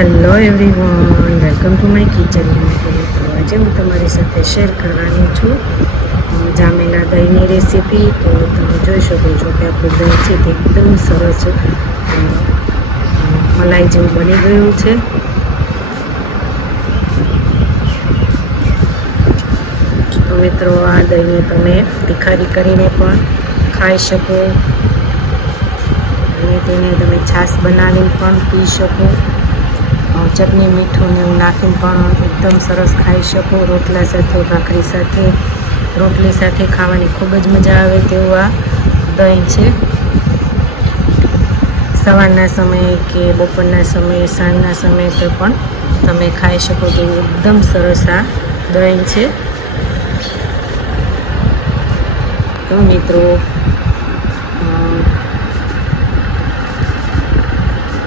Hello everyone welcome to my kitchen તો આજે હું તમારી સાથે શેર કરવાની છું જામેલા દહીંની રેસીપી તો તમે જોઈ શકો છો કે આપણું દહીં છે તે એકદમ સરસ મલાઈ જેવું બની ગયું છે. તો મિત્રો, આ દહીંને તમે ભિખારી કરીને પણ ખાઈ શકો. અને તેને તમે છાશ બનાવીને પણ પી શકો. ચટણી, મીઠું ને એવું નાખીને પણ એકદમ સરસ ખાઈ શકો. રોટલા સાથે, ભાખરી સાથે, રોટલી સાથે ખાવાની ખૂબ જ મજા આવે તેવું આ દહીં છે. સવારના સમયે કે બપોરના સમયે, સાંજના સમયે તો પણ તમે ખાઈ શકો તેવું એકદમ સરસ આ દહીં છે. તો મિત્રો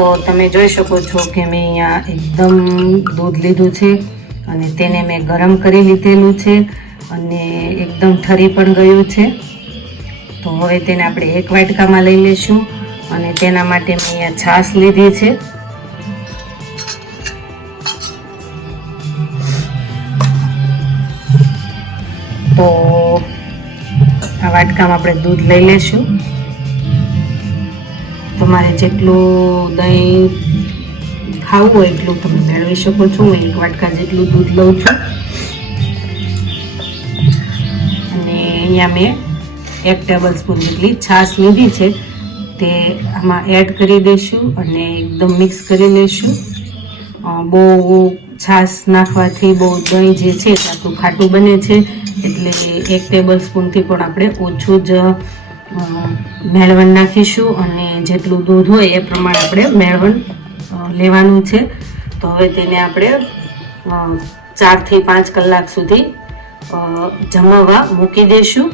તો તમે જોઈ શકો છો કે મેં અહીંયા એકદમ દૂધ લીધું છે અને તેને મેં ગરમ કરી લીધેલું છે અને એકદમ ઠરી પણ ગયું છે. તો હવે તેને આપણે એક વાટકામાં લઈ લઈશું અને તેના માટે મેં અહીંયા છાશ લીધી છે. તો આ વાટકામાં આપણે દૂધ લઈ લઈશું. તમારે જેટલું દહીં ખાવું હોય એટલું તમે મેળવી શકો છો. હું એક વાટકા જેટલું દૂધ લઉં છું. અને અહીંયા મેં એક ટેબલ સ્પૂન જેટલી છાશ લીધી છે. તે આમાં એડ કરી દઈશું અને એકદમ મિક્સ કરી લઈશું. બહુ છાશ નાખવાથી બહુ દહીં જે છે તે ખાટું બને છે. એટલે એક ટેબલ સ્પૂનથી પણ આપણે ઓછું જ મેળવણ નાખીશું અને જેટલું દૂધ હોય એ પ્રમાણે આપણે મેળવણ લેવાનું છે. તો હવે તેને આપણે ચારથી પાંચ કલાક સુધી જમાવવા મૂકી દઈશું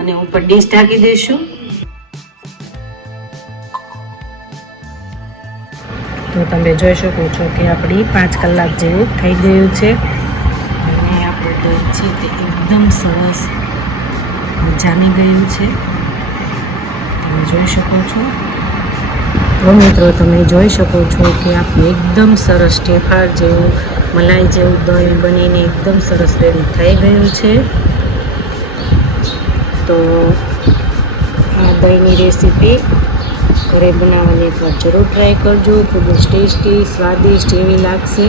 અને ઉપર ડીશ ઢાંકી દઈશું તો તમે જોઈ શકો છો કે આપણી પાંચ કલાક જેવું થઈ ગયું છે. અને આપણું દૂધ છે તે એકદમ સરસ જામી ગયું છે. તમે જોઈ શકો છો. તો મિત્રો, તમે જોઈ શકો છો કે આપણું એકદમ સરસ ટેફાર જેવું, મલાઈ જેવું દહીં બનીને એકદમ સરસ રેડી થઈ ગયું છે. તો આ દહીંની રેસીપી ઘરે બનાવવાની એકવાર જરૂર ટ્રાય કરજો. ખૂબ જ ટેસ્ટી, સ્વાદિષ્ટ એવી લાગશે.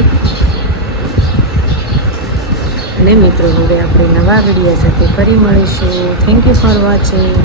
અને મિત્રો, હવે આપણે નવા વીડિયો સાથે ફરી મળીશું. Thank you for watching